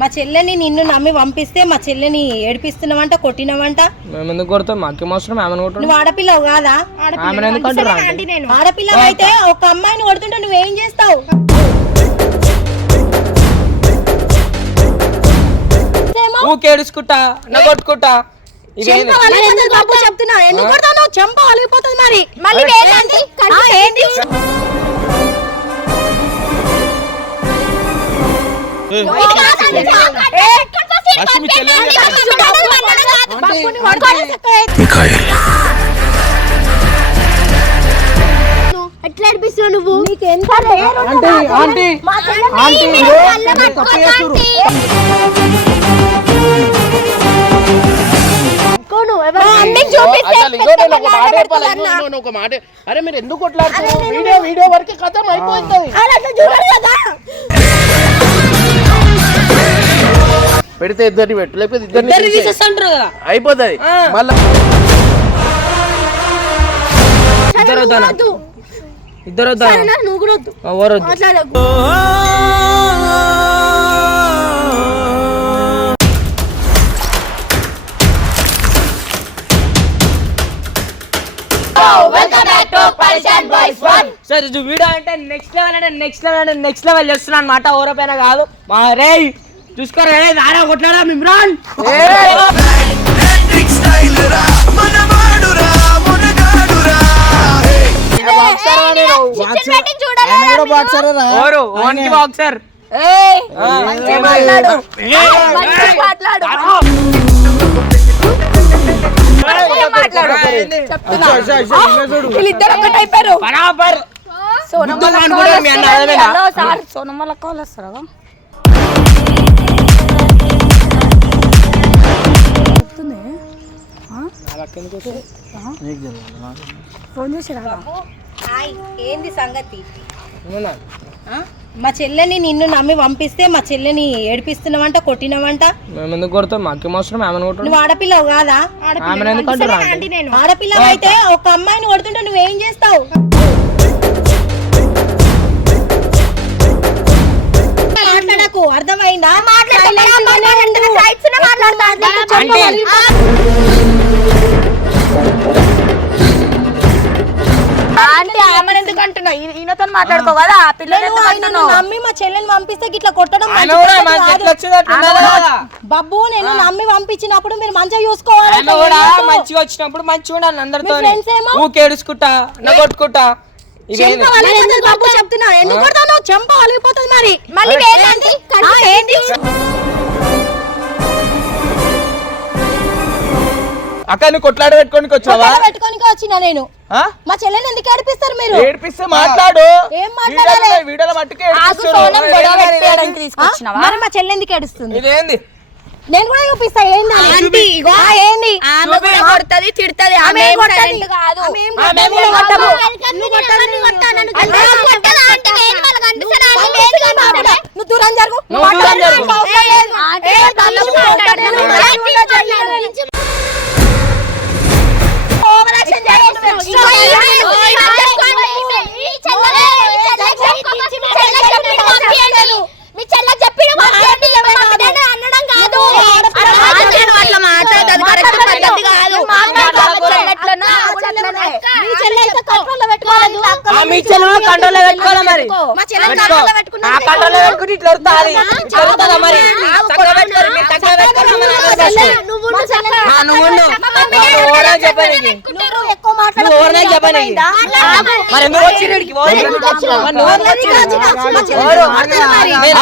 మా చెల్లెని నిన్ను నమ్మి పంపిస్తే మా చెల్లెని ఏడిపిస్తున్నావంట కొట్టినవంట. మేము ఎందుకు కొడతాం? మాకేం అవసరం? ఆమెను కొట్టడం? నువ్వు ఆడపిల్లవు కాదా? ఆమెను ఎందుకు అంటారు ఆంటీ? ఆడపిల్లవు అయితే ఒక అమ్మాయిని కొడుతుంటే నువ్వేం చేస్తావు? ఊకే ఏడుచుకుంటా నా కొట్టుకుంటా చెంప చెప్తున్నా. ఎందుకు కొడతావు? చెంప వలిగిపోతుంది మరి. మళ్ళీ ఏంటి? పెడుతున్నా. ఇగో నేను ఒక మాట అరే మీరు ఎందుకు కొట్లాడుతున్నారు? వీడియో వీడియో వరకు కథం అయిపోతుంది పెడితే ఇద్దరిని పెట్టు లేకపోతే ఇద్దరిని. తీసేస్తాంటారు కదా. అయిపోతుంది. మళ్ళా ఇద్దరు ఇద్దరు వద్దు. ఎవరు వీడియో అంటే నెక్స్ట్ లెవెల్ అంటే నెక్స్ట్ లెవెల్ అంటే నెక్స్ట్ లెవెల్ చేస్తున్నాను అనమాట ఓరపైన కాదు మా రే చూసుకోరా రే నారా బాక్సర్ మాట్లాడు మాట్లాడు వీళ్ళిద్దరు ఒకటైపోయారు బరాబర్ గుర్తుగా అనుకున్నాడు మీ అన్న అదేనా? హాయ్, ఏంది సంగతి? ఆ? మా చెల్లెని నిన్ను నమ్మి పంపిస్తే మా చెల్లెని ఏడిపిస్తున్నావంట కొట్టినవంట? మేము ఎందుకు కొడతాం మాకేం అవసరం ఆమెను కొట్టడం. నువ్వు ఆడపిల్లవు కాదా? ఆమెను ఎందుకు అంటారు ఆంటీ? ఆడపిల్లవు అయితే ఒక అమ్మాయిని కొడుతుంటే నువ్వేం చేస్తావు? ఈయనతో మాట్లాడుకో కదా ఆ పిల్లలు నమ్మి మా చెల్లెని పంపిస్తే గిట్లా కొట్టడం. బబ్బు నేను నమ్మి పంపించినప్పుడు మీరు మంచిగా చూసుకోవాలి మంచిగా వచ్చినప్పుడు మంచిగా ఉండాలి అందరితో. మీ friends ఏమో? ఊకే ఏడుచుకుంటా నా కొట్టుకుంటా ఇవేంది చెంప వలిగిపోతుంది బాబు చెప్తున్నా ఎందుకు కొడతావు చెంప వలిగిపోతుంది మరి. మళ్ళీ ఏంటి? అక్క నువ్వు కొట్లాడ పెట్టుకోనికి వచ్చావా పెట్టుకోనికి వచ్చిన నేను ఆ? మా చెల్లెని ఎందుకు ఏడిపిస్తారు మీరు ఏడిపిస్తే మాట్లాడు ఏం మాట్లాడాలి? వీడియోలో- మట్టుకే మరి మా చెల్లె ఎందుకు ఏడుస్తుంది ఇదేంది నేను కూడా చూపిస్తా ఏంది ఏంది ఆమె కూడా కొడుతుంది తిడుతుంది ఆమె ఏం కొట్టది. కాదు ఆమె కొట్టదు. కొట్టదు. నువ్వు దూరం జరుగు నువ్వు దూరం 他全家都在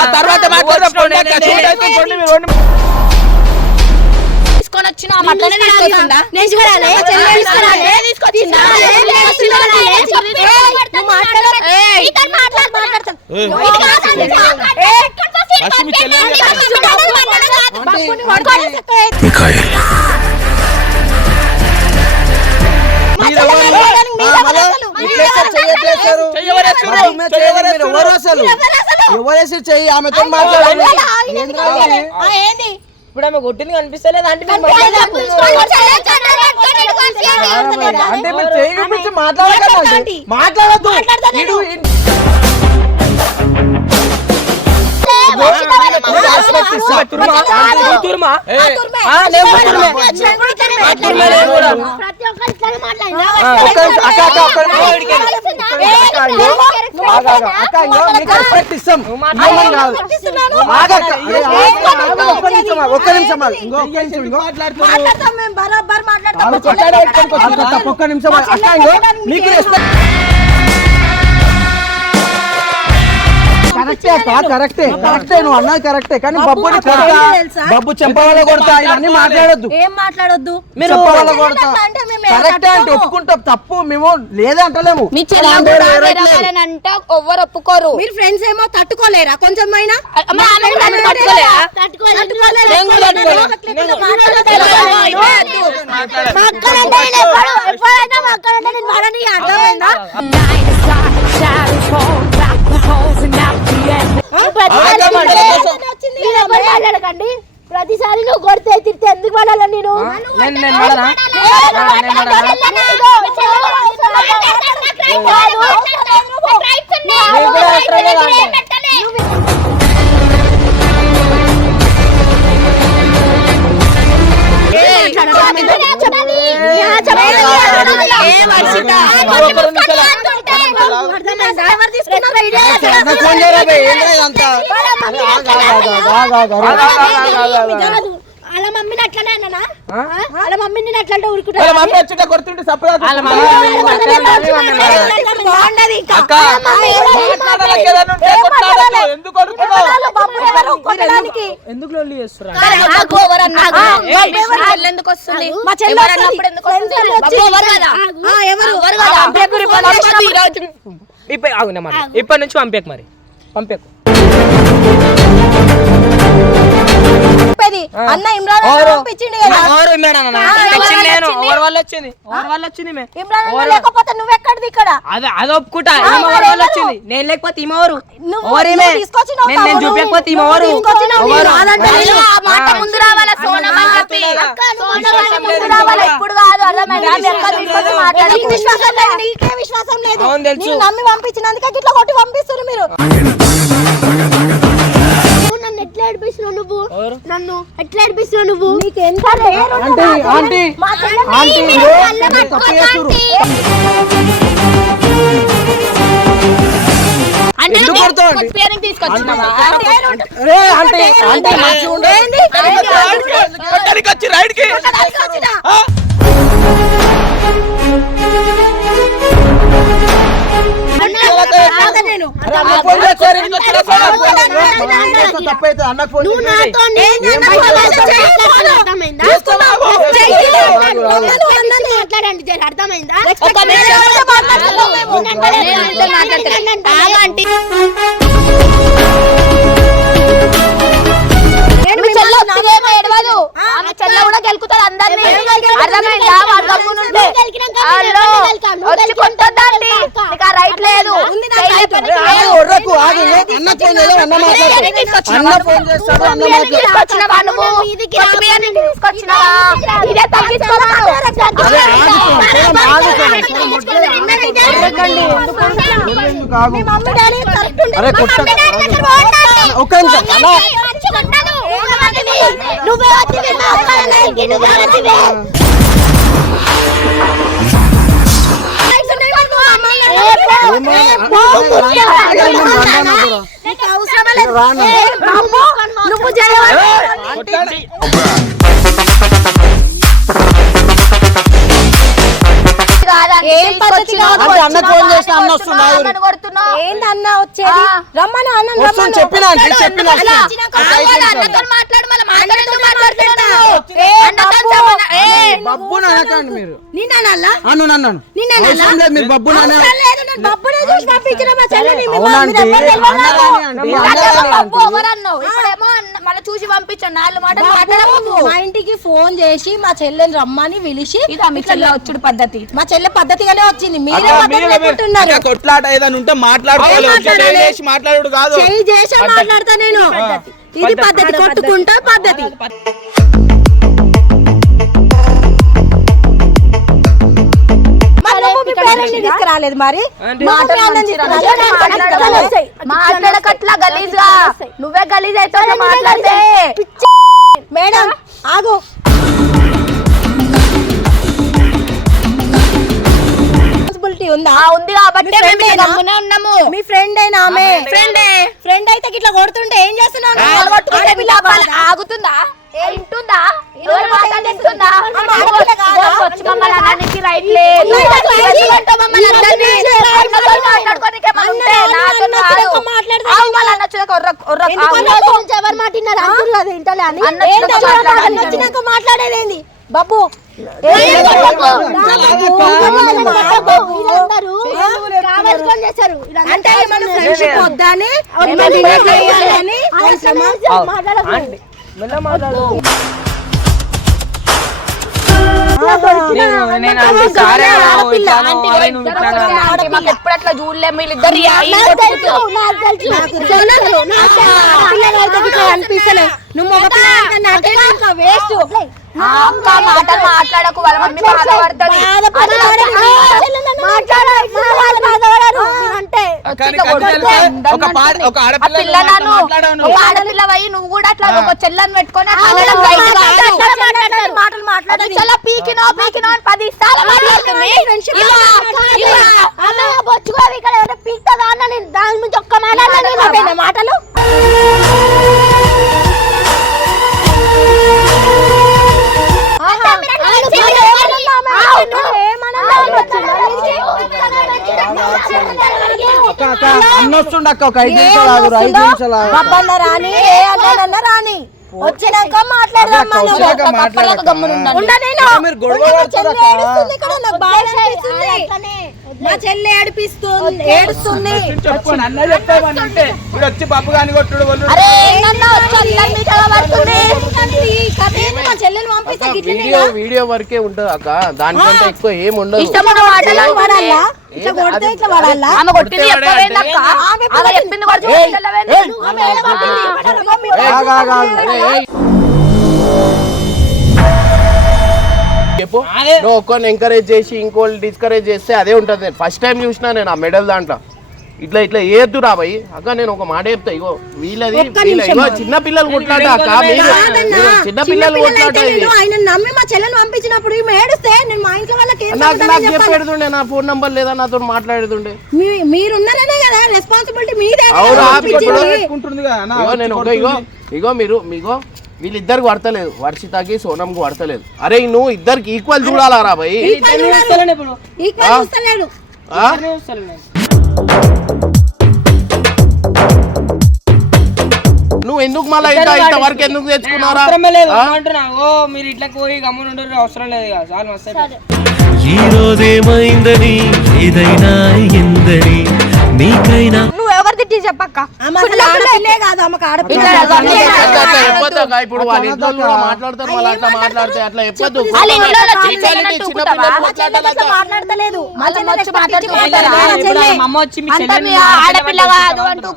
తర్వాత నువ్వు మాట్లాడదాం. వచ్చినావు, పొండి అక్క, నేను చూడు అయితే పొండి, మీరు పొండి. తీసుకొని వచ్చిన అట్లనే తీసుకొచ్చిందా? తీసుకొచ్చిందా తీసుకురాలే? ఎవరు అసలు? ఎవరేసి చెయ్యి? ఆమెతో మాట్లాడాలి. ఇప్పుడు ఆమె కొట్టింది కనిపిస్తలేదు అంటే. అంటే మీరు మాట్లాడకండి. మాట్లాడద్దు. ఒక్క నిమిషం, అక్క, ఒక్క నిమిషం. అక్క, ఇగో, కరెక్టే. అక్క కరెక్టే కరెక్టే నువ్వు అన్నది కరెక్టే కానీ బబ్బుని కొడతా? బబ్బు చెంపవాళ్ళ కొడతా? ఇవన్నీ మాట్లాడొద్దు. ఏం మాట్లాడొద్దు? మీరు చెంపవాళ్ళ కొడతా? అంటే మేము కరెక్టే అంటే ఒప్పుకుంటాం. తప్పు మేము లేదే అంటలేము. మీ చెల్లె అలాంటి కూడా వేరే వేరే లేదు. వాళ్ళని అంట. ఎవ్వరు ఒప్పుకోరు. మీరు ఫ్రెండ్స్ ఏమో తట్టుకోలేరా? కొంచెం అయినా ఎప్పుడైనా అర్థమైందా? మాట్లాడకండి ప్రతిసారి నువ్వు కొడితే తిరితే ఎందుకు పడాలి నేను ఏ వర్షిత? వాళ్ళ మమ్మీని అట్లనే అన్నానా? ఆ? వాళ్ళ మమ్మీని అట్లంటే వాళ్ళ ఊరుకుంటా మమ్మీ వచ్చింటే కొడుతుంటే సపరేట్ వాళ్ళ మమ్మీ అక్క. ఎందుకు కొడుతున్నావు ఎందుకు లొల్లి చెల్లె ఎందుకు వస్తుంది? మా చెల్లి ఎందుకు వస్తుంది? ఎవరు ఎవరు? ఎవరు కదా? పంపేకు రేపు పంపేకు ఈరోజు. ఇప్ప- ఆగు, నేను మాట. ఇప్పటి నుంచి పంపేకు మరి పంపేకు చెప్పేది అన్న ఇమ్రాన్? పంపించిండు కదా. మే. ఇమ్రాన్ అన్న లేకపోతే ఇక్కడ? అదే అది ఒప్పుకుంటా. వచ్చింది. నేను లేకపోతే ఈమె ఎవరు నువ్వు- ఎవరు ఈమె? నువ్వు తీసుకొచ్చినావు నేను నేను తమ్ముడు. చూపించకపోతే ఈమె నువ్వు ఎవరు తీసుకొచ్చినావు, ఎవరు? నేను కాదంటే అయ్యో, నేను. ఆ మాట ముందు రావాలా సోనం అని చెప్పి అక్క, సోనం ముందు రావాలా? ఇప్పుడు కాదు అర్థమైందా. మీ అక్క తీసుకొచ్చి నీకు మాట్లాడకు. విశ్వాసం లేదు నీకే విశ్వాసం లేదు. అవును తెలుసు. నమ్మి పంపించినందుకే ఇట్లా కొట్టి పంపిస్తారు మీరు. ఎట్లా ఏడిపిస్తున్నావు నువ్వు? నన్ను ఎట్లా ఏడిపిస్తున్నావు నువ్వు? నీకు ఎంత పేరు ఆంటీ చేస్తే తప్పు అవుతుంది, అన్నకు ఫోన్ నువ్వు. నాతో మాట్లాడండి అర్థమైందా? చెల్లె ఏడవదు. ఆమె చెల్లె కూడా గెలుకుతాడు అందరినీ. అర్థమైందా? వాడు గమ్మునుంటే హలో వచ్చి నీకు ఆ రైట్ లేదు. ఒర్రకు, ఆగు, అన్న ఫోన్ చేయలేదు, అన్న. అన్న ఫోన్ చేస్తాడు అన్న తీసుకొచ్చినావా నువ్వు. తీసుకొచ్చినావా ఇదే ఆగు అరే కొట్ట నిమిషం. నువ్వే వచ్చివి మా అక్కలకి నువ్వే వచ్చివి నువ్వు. ఏం పద్ధతి అన్నకు ఫోన్ చేస్తే అన్న వస్తుండా ఏందన్నా వచ్చేది. రమ్మను అన్న చెప్పినా అంటే చెప్పినా అనకండి మీరు. అను నన్ను లేదు మీరు లేదు నేను బబ్బునే చూసి పంపించిన మా చెల్లిని మీ అన్న- మళ్ళీ చూసి నాలుగు మాటలు మాట్లాడకు మా ఇంటికి ఫోన్ చేసి మా చెల్లెని రమ్మని పిలిచి ఇదా మీ చెల్లె వచ్చుడు పద్ధతి. మా చెల్లె పద్ధతిగానే వచ్చింది. మీరే పద్ధతి కొట్లాట ఏదైనా ఉంటే మాట్లాడుకోవాలి? చేసి మాట్లాడు కాదు. చెయ్యి చేసే మాట్లాడతా నేను. ఇది పద్ధతి. కొట్టుకుంటా పద్ధతి. తీసుకురాలేదు మరి. మాట్లాడకట్లా గలీజ్గా నువ్వే గలీజ్ అయితే మాట్లాడితే. మేడం ఆగు. రెస్పాన్సిబిలిటీ ఉందా? ఆ ఉంది కాబట్టి ఉన్నాము. మీ ఫ్రెండ్ అయినా ఆమె? ఫ్రెండే. ఫ్రెండ్ అయితే ఇట్లా కొడుతుంటే ఏం చేస్తున్నావు? ఆగుతుందా? ఏ? ఇంటుందా ఎవరు మాట్లాడిస్తుందా ఆడపిల్ల కాదా? వచ్చి మమ్మల్ని అనడానికి రైట్ లేదు. లేదు, లేదు. అంటే మమ్మల్ని అందరినీ అన్నతో మాట్లాడుకోనీకే మనం ఉంటే అన్న, నాతో అన్న రాదు. చిలక మాట్లాడదా? బాబు అంటే మన ఫ్రెండ్షిప్ వద్దని ఎప్పుడు అట్లా చూడలే వీళ్ళిద్దరు కనిపిస్తలే. నువ్వు మగ మాటలు మాట్లాడకు వాళ్ళ మమ్మీ బాధపడుతుంది. అంటే ఒక ఆడపిల్ల ఆడపిల్ల నువ్వు కూడా అట్లా ఒక చెల్లని పెట్టుకొని మాటలు చాలా పీకినో పీకినో అని పది సార్లు మాట్లాడుతుంది. బొచ్చుకోవి ఇక్కడ పీక్తుందా అన్న నేను దాని నుంచి ఒక్క మాట్లాడాలి వస్తుండ అక్క ఒక ఐదు నిమిషాలు ఆగురు ఐదు నిమిషాలు ఆగు. బబ్బన్న రాని ఏ అన్నదన్న రాని వచ్చినాక మాట్లాడదాం. మీరు గొడవ ఉండ, మా చెల్లి ఏడిపిస్తుంది. ఏడుస్తుంది. ఇప్పుడు వచ్చి పప్పు కాని కొట్టుడు? మా పంపిస్తే వీడియో వీడియో వరకే ఉంటది అక్క. దానికంటే ఎక్కువ ఏం ఉండదు. ఇష్టమైన మాటలు వాడాలా? ఇట్లా కొడితే ఇట్లా వాడాలా? ఆమె కొట్టింది చెప్పవేందక్క ఆమె చెప్పింది కూడా చెప్పు. నువ్వు ఒక్కరిని ఎంకరేజ్ చేసి ఇంకోళ్ళు డిస్కరేజ్ చేస్తే అదే ఉంటుంది ఫస్ట్ టైం చూసినా నేను ఆ మెడల్ దాంట్లో ఇట్లా ఇట్లా ఏద్దు రా భయ్ అక్క నేను ఒక మాట చెప్తా ఇగో వీళ్ళది ఇగో. చిన్న పిల్లలు కొట్లాట అక్క మీరు చిన్న పిల్లలు చిన్నపిల్లలైతే కొట్లాట ఇది నేను ఆయన నమ్మి మా చెల్లెని పంపించినప్పుడు ఈమె ఏడుస్తే నేను మా ఇంట్లో వాళ్ళకి ఏం నాకు నాకు? చెప్పేడుతుండే నా ఫోన్ నంబర్ లేదా నాతో మాట్లాడేదుండే మీ- మీరున్నారనే కదా రెస్పాన్సిబిలిటీ మీదే అవునా? ఇగో నేను ఇగో మీరు మీగో వీళ్ళిద్దరికి పడతలేదు వర్షితకి సోనంకి పడతలేదు అరే నువ్వు ఇద్దరికి ఈక్వల్ చూడాలా. రా భయ్. నువ్వు ఎందుకు మళ్ళీ ఇంత ఇంతవరకు ఎందుకు తెచ్చుకున్నారా? అవసరమే లేదు. ఆ? అంటున్నా ఓ మీరు ఇట్లా పోయి గమ్మున ఉండరు అవసరం లేదు కదా చాలా మస్తు ఈ రోజేమైందని ఏదైనా ఎందని నీకైనా నువ్వు ఎవరు తిట్టి చెప్పక్క కాదు ఆమెకు. ఇప్పుడు వాళ్ళ ఇంట్లో కూడా మాట్లాడతారు అట్లా మాట్లాడితే అట్లా వాళ్ళ ఇంట్లో చిన్న పిల్లలు చిన్న? పిల్లలు మాట్లాడాలి. మాట్లాడతలేదు. మళ్ళీ వచ్చి అమ్మ వచ్చి మీ ఆడపిల్ల కాదు అంటూ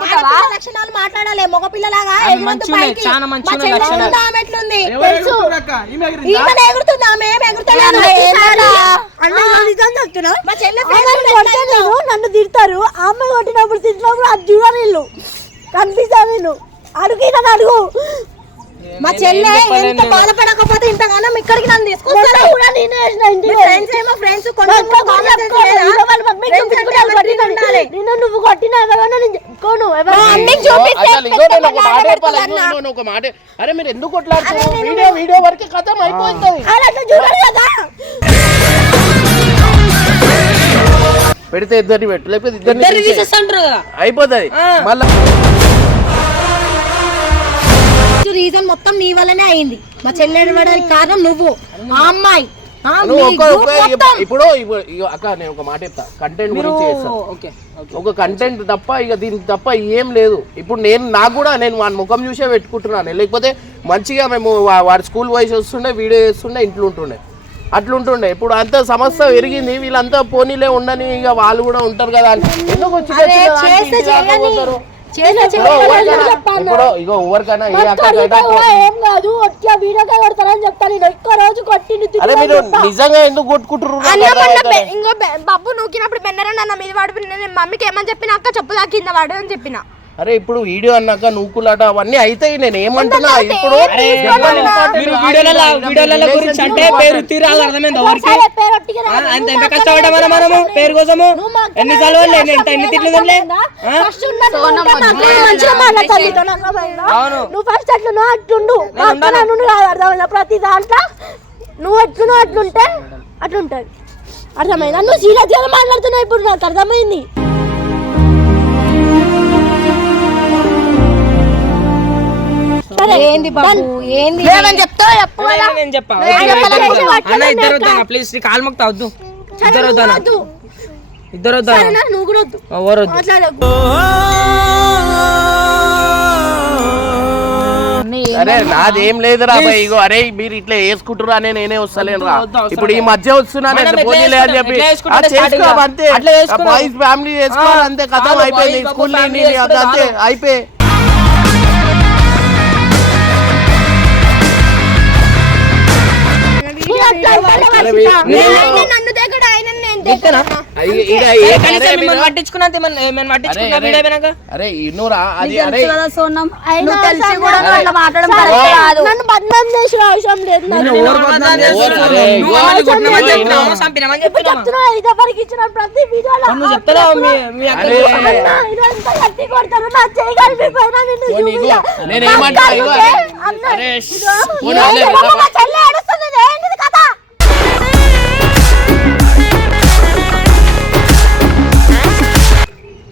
లక్షణాలు మాట్లాడాలి. మగ పిల్లలాగా ఆమె ఎగురుతూ మంచిగా ఉన్నాయి, పైకి. చాలా మంచిగా మా ఉన్నాయి చెల్లె లక్షణాలు. ఉందా, ఆమె ఎట్లుంది? ఎవరు తెలుసు? ఎగురుతుర్రు అక్క? ఈమె ఎగిరిందా? ఈమె ఎగురుతుంది? ఆమె ఏం ఎగురుతలేదు మా చెల్లె కొడతాను నన్ను తిడతారు. ఆమె కొట్టినప్పుడు తిట్టినప్పుడు అది చూడాలి వీళ్ళు. కనిపిస్తారు వీళ్ళు. అడుగు ఇలా అడుగు. మా చెల్లె ఎంత బాధపడకపోతే ఇంతగానం ఇక్కడికి నన్ను తీసుకొస్తారు? ఫ్రెండ్స్ ఏమో ఫ్రెండ్స్ నేను నువ్వు కొట్టిన ఇగో నేను ఒక మాట చెప్పాలి ఇగో నేను ఒక మాట అరే మీరు ఎందుకు కొట్లాడుతున్నారు? వీడియో వీడియో వరకే కథం అయిపోతుంది అట్లా చూడాలి కదా. పెడితే ఇద్దరిని పెట్టు లేకపోతే ఇద్దరిని ఇద్దరిని తీసేయ్. తీసేస్తుంటారు కదా. అయిపోతుంది. ఆ. మళ్ళా రీజన్ మొత్తం నీ వల్లనే అయింది. మా చెల్లెడు పడడానికి కారణం నువ్వు ఆ అమ్మాయి. ఆ నువ్వు మీ ఒక్క group ఒక్క మొత్తం. ఇప్పుడు ఇప్పుడు ఇగో అక్క నేను ఒక మాట చెప్తా. కంటెంట్ మీరు గురించి చేస్తా. Okay okay. ఒక కంటెంట్ తప్ప ఇక దీనికి తప్ప ఏం లేదు. ఇప్పుడు నేను నాకు కూడా నేను వాడి ముఖం చూసే పెట్టుకుంటున్నాను. లేకపోతే మంచిగా మేము వా- వాడి స్కూల్ వయసు వస్తుండే వీడియో చేస్తుండే ఇంట్లో ఉంటుండే. అట్లుంటుండే. ఇప్పుడు అంత సమస్య పెరిగింది వీళ్ళంతా పోనీలే ఉండని ఇక వాళ్ళు కూడా ఉంటారు కదా అని. ఎందుకు వచ్చి దాకా ఇగో ఎవరికైనా ఏ అరే మీరు నిజంగా ఎందుకు కొట్టుకుంటారు నాకు అన్న అర్థం మొన్న అవుతలేదు. బె- ఇంకో బె- బబ్బు నూకినప్పుడు బెన్నరన్న మీద వాడు మమ్మీకి ఏమని చెప్పిన అక్క చెప్పు దా కింద వాడు అని చెప్పిన. అరే ఇప్పుడు వీడియో అన్నాక నూకులాట అవన్నీ అవుతాయి నేను ఏమంటున్నా? ఇప్పుడు వీడియోల గురించి అంటే పేరు తీరాలి అర్థమైంది ఎవరికి. అంత నువ్వు ఎంత కష్టపడ్డా మనం మనము? పేరు కోసము? ఎంత ఎన్ని తిట్లు ఫస్ట్ అట్లున్నావు అట్లుండు. కాదు అర్థమైందా? ప్రతి దాంట్లో నువ్వు ఎట్లున్నావు అట్లుంటే అట్లుంటది. అర్థమైందా? నువ్వు సీరియస్గా మాట్లాడుతున్నావు ఇప్పుడు నాకు అర్థమైంది. సరే ఏంది బాబు? ఏంది? ఏమని చెప్తావు? చెప్పు కదా. నేను చెప్పా. ఆయన పలకేసి అన్న పట్టుకొని ఇద్దరు అక్క. వద్దానా ప్లీజ్ నీ కాలు మొక్తా వద్దు. సరే, ఇద్దరు నువ్వు వద్దానా వద్దు. ఇద్దరు వద్దానా సరేనా? నువ్వు కూడా వద్దు. ఎవరు వద్దు? మాట్లాడకు. అరే నాదేం లేదురా భయ్. ఇగో అరే మీరు ఇట్లా వేసుకుంటారు అని నేనే వస్తలేను రా. వద్దు, అవసరం ఇప్పుడు ఈ మధ్య వస్తున్నా మనం నేను ఎట్లా పోనీలే అని చెప్పి? ఆ, అంతే. అట్లా. బాయ్స్ ఫ్యామిలీ చేసుకోవాలి ఆ, అంతే. కథం అయిపోయింది. boys, స్కూల్ family అంతే. అయిపోయి. అరే, వీడియో అయిపోయినాక అరే ఇన్నురా అది అరే. సోనం తెలిసి కూడా అట్లా మాట్లాడడం కాదు. నన్ను బద్నాం చేసిన అవసరం లేదు. నిన్ను బదనాం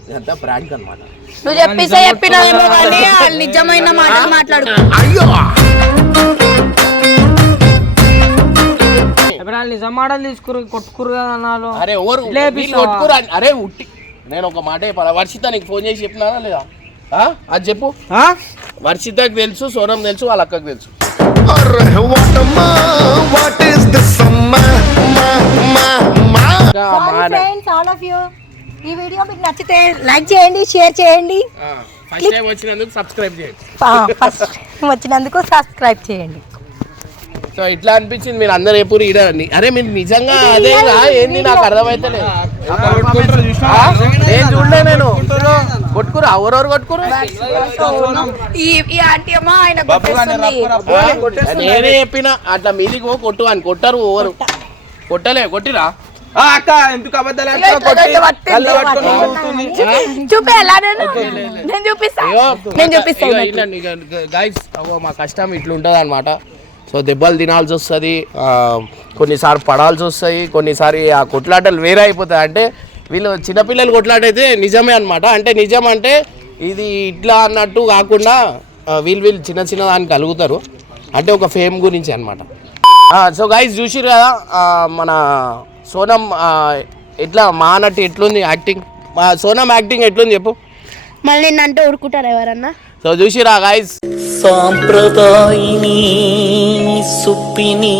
ఇదంతా ప్రాంక్ అన్నమాట. నువ్వు చెప్పిస్తే చెప్పినావేమో కానీ వాళ్ళు నిజమైన మాటలు మాట్లాడు. వాళ్ళు నిజం మాటలు తీసుకురు కొట్టుకురు కదా అన్నాలు అరే ఎవరు? వీళ్ళు? కొట్టుకురా అరే ఉట్టి. నేను ఒక మాట చెప్పాలా? వర్షిత నీకు ఫోన్ చేసి చెప్పినానా లేదా? ఆ? అది చెప్పు. ఆ? వర్షితకు తెలుసు సోనం తెలుసు వాళ్ళ అక్కకు తెలుసు. ఇంకా మా అన్న- ఫ్రెండ్స్ ఆల్ ఆఫ్ యూ ఈ వీడియో మీకు నచ్చితే లైక్ చేయండి షేర్ చేయండి. ఆ, ఫస్ట్ టైం వచ్చినందుకు సబ్స్క్రైబ్ చేయండి. ఫస్ట్ వచ్చినందుకు సబ్స్క్రైబ్ చేయండి. సో ఇట్లా అనిపించింది మీరు అందరు ఎప్పుడు అరే మీరు నిజంగా అదే ఏంది నాకు అర్థమైతలేదు? నేను చూడలే నేను. కొట్టుకురు ఎవరెవరు కొట్టుకురు? నేనే చెప్పిన అట్లా మీదికి పో కొట్టు అని. కొట్టరు ఎవరు? కొట్టలే కొట్టిరా. అక్క ఎందుకు మా కష్టం ఇట్లుంటుంది అనమాట సో దెబ్బలు తినాల్సి వస్తుంది. కొన్నిసార్లు పడాల్సి వస్తాయి కొన్నిసారి ఆ కొట్లాటలు వేరే అయిపోతాయి. అంటే వీళ్ళు చిన్నపిల్లలు కొట్లాట అయితే నిజమే అనమాట అంటే నిజం అంటే ఇది ఇట్లా అన్నట్టు కాకుండా వీళ్ళు వీళ్ళు చిన్న చిన్న దానికి కలుగుతారు అంటే ఒక ఫేమ్ గురించి అనమాట సో గైస్ చూసిరు కదా మన సోనం ఎట్లా మా అన్నట్టు ఎట్లుంది యాక్టింగ్ సోనం యాక్టింగ్ ఎట్లుంది చెప్పు. మళ్ళీ నిన్నంటే ఊరుకుంటారు ఎవరన్నా? సో చూసిరా గాయస్ సాంప్రదాయిని సుప్పిని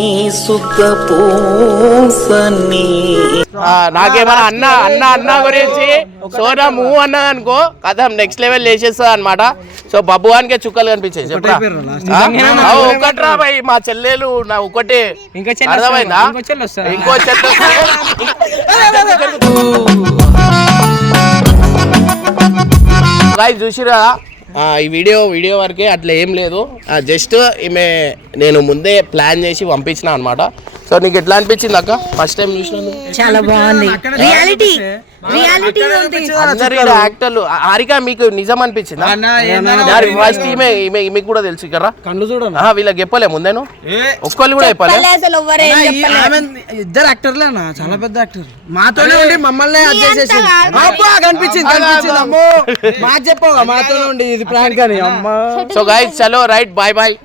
నాకేమన్నా అన్న అన్న అన్న గురించి సోనా మూవ్ అన్నా అనుకో కథ నెక్స్ట్ లెవెల్ లేచేస్తుంది అనమాట సో బబ్బువానికే చుక్కలు ఆ, ఒకట్రా భయ్ మా చెల్లెలు నా ఒకటే. ఇంకో అర్థమైందా? ఇంకో చెల్లి వస్తుందా? ఇంకో చెల్లి గాయస్ చూసిరు? ఈ వీడియో వీడియో వరకే అట్లా ఏం లేదు. జస్ట్ ఈమె నేను ముందే ప్లాన్ చేసి పంపించిన అనమాట సో నీకు ఎట్లా అనిపించింది అక్క? ఫస్ట్ టైం చూసినందుకు? చాలా బాగుంది. రియాలిటీ రియాలిటీ ఉంది అందరు ఈడ యాక్టర్లు. హారిక మీకు నిజం అనిపించిందా? ఫస్ట్ ఈమె ఈమె ఈమెకు కూడా తెలుసు ఇక్కడ కళ్ళు చూడను? ఆహా, వీళ్ళకి చెప్పలే ముందేను ఏ, ఒక్కళ్ళు కూడా చెప్పలే. అసలు ఇద్దరు యాక్టర్లే అన్న చాలా పెద్ద యాక్టర్. మాతోనే ఉండి మమ్మల్ని కనిపించింది కనిపించింది అమ్మో. మాకు చెప్పవా మాతోనే ఉండి ఇది ప్రాంక్ అని అమ్మా. సో గైస్ చలో రైట్ బాయ్ బాయ్